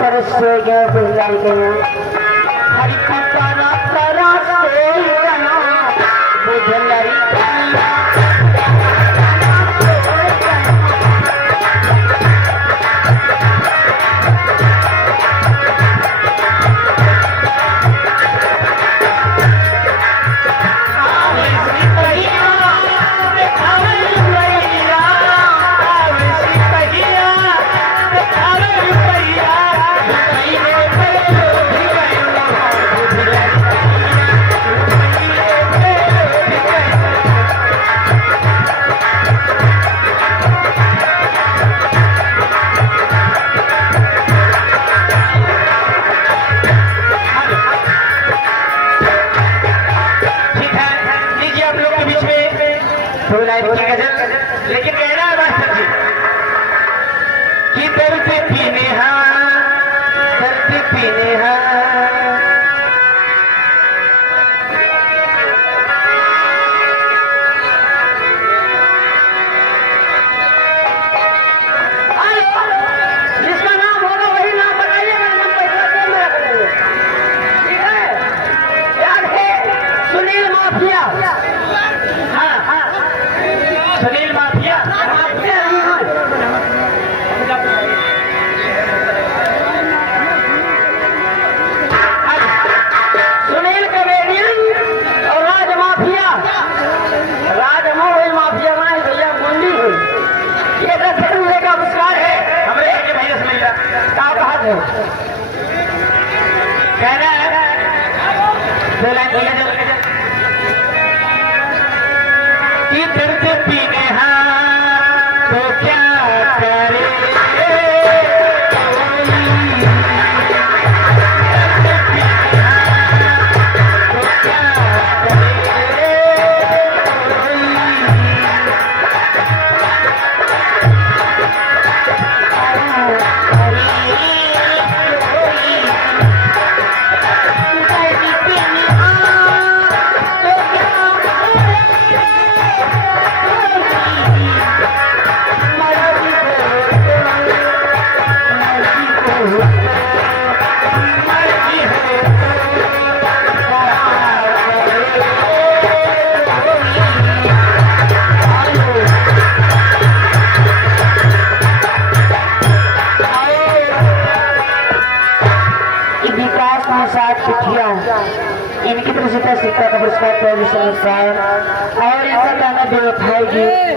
परसे गए बुझाई गए हरि करा करा सोई जना बुझलाई लेकिन कहना है मास्टर जी कि दर्द पीने जिसका नाम होगा वही नाम बताइए नाम पैसा मेरा करेंगे ठीक है याद है सुनील माफिया हाँ सुनील माफिया सुनील कमेडियन और राज माफिया माफिया बनाई भैया गुंडी हुई ये 10 रुपये का पुरस्कार है हमारे आगे भैया सुनीला क्या कहा थे कहना है दो लाइन कि दर्द पीने तो क्या करे इनकी तरफ से 10 रुपये का पुरस्कार और इनका गाना बेवफाई गीत